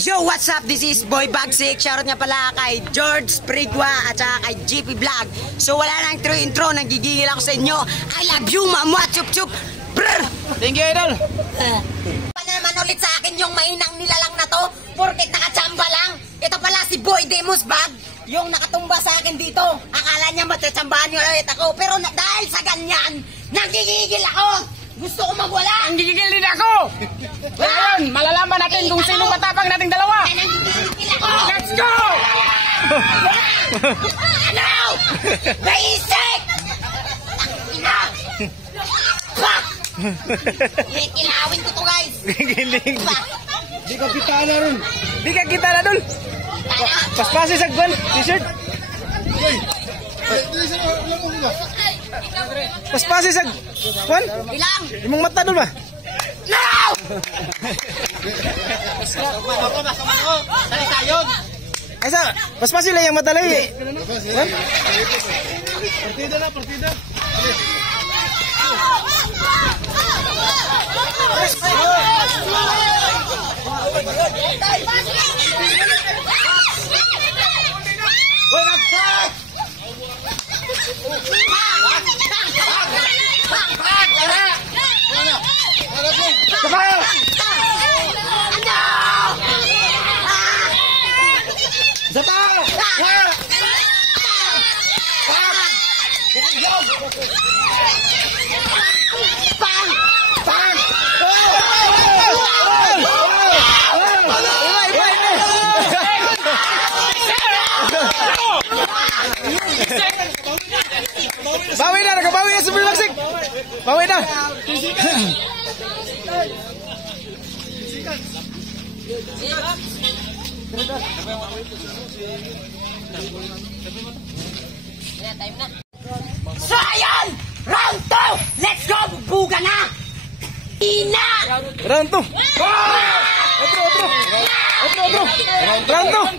Yo, what's up? This is Boy Bagsik. Shoutout nga pala kay George Prigwa at saka kay GP Vlog. So wala nang intro, nanggigigil ako sa inyo. I love you, mamwa, chup chup. Brr! Thank you, idol. Pa naman ulit sa akin yung mainang nilalang na to, porket nakachamba lang. Ito pala si Boy Demos Bag, yung nakatumba sa akin dito. Akala niya matachambahan niyo ulit ako, pero dahil sa ganyan, nanggigigil ako. Gusto ko magwala. Nanggigigil din ako. Ngayon, malalaman natin kung sino matapang nating dalawa. Nanggigigil ako. Let's go! Ano? Basic! Ina! Pak! Kilawin ko to, guys. Gigiling. Di ka kita na rin. Di ka kita na dun. Paspasi sa gwan, t-shirt. Paspasi sa gwan. Ilang? Imong mata dun ba? No! Asa, paspasi lang yung mata lang eh. Partida na, partida. Bawi na, nakabawi na sa Bagsik. Bawi na. So ayan! Round 2! Let's go! Buga na! Ina! Round 2. Otro. Round 2.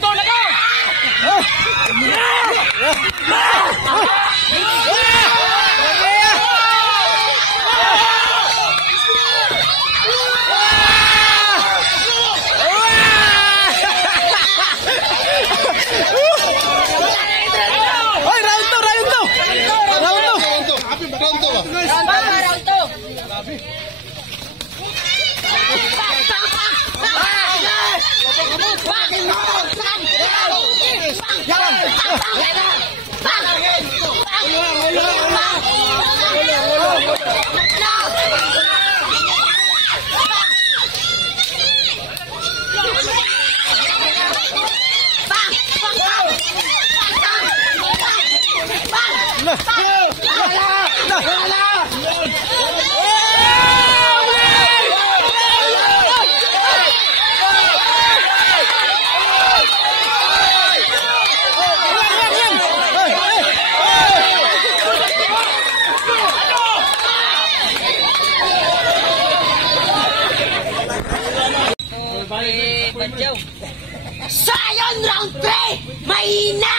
So ayun, round 3! Mahina!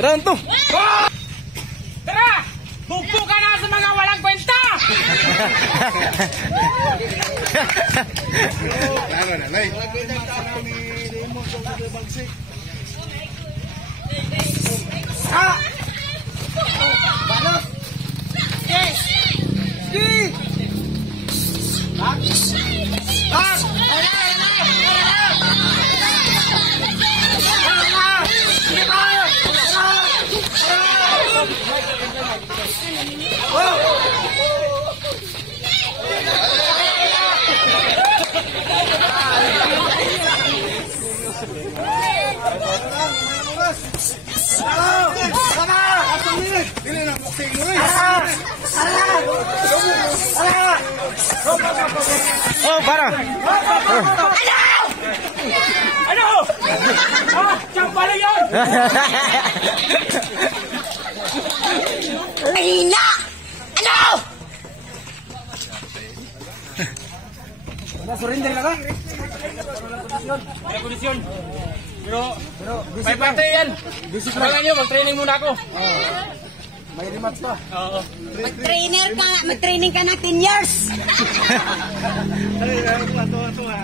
Round 2. Tara! Bugpo ka na sa mga walang kwenta! Tama na, Nay. Oh, para. Ano? Siyang pala yun! Mahina! Ano? Surrender na ka? May kondisyon. Pero may parte yan. Abangan nyo, mag-training muna ako. May rematch pa. Oo. Mag-trainer ka nga, mag-training ka ng 10 years. Ay, tuwa.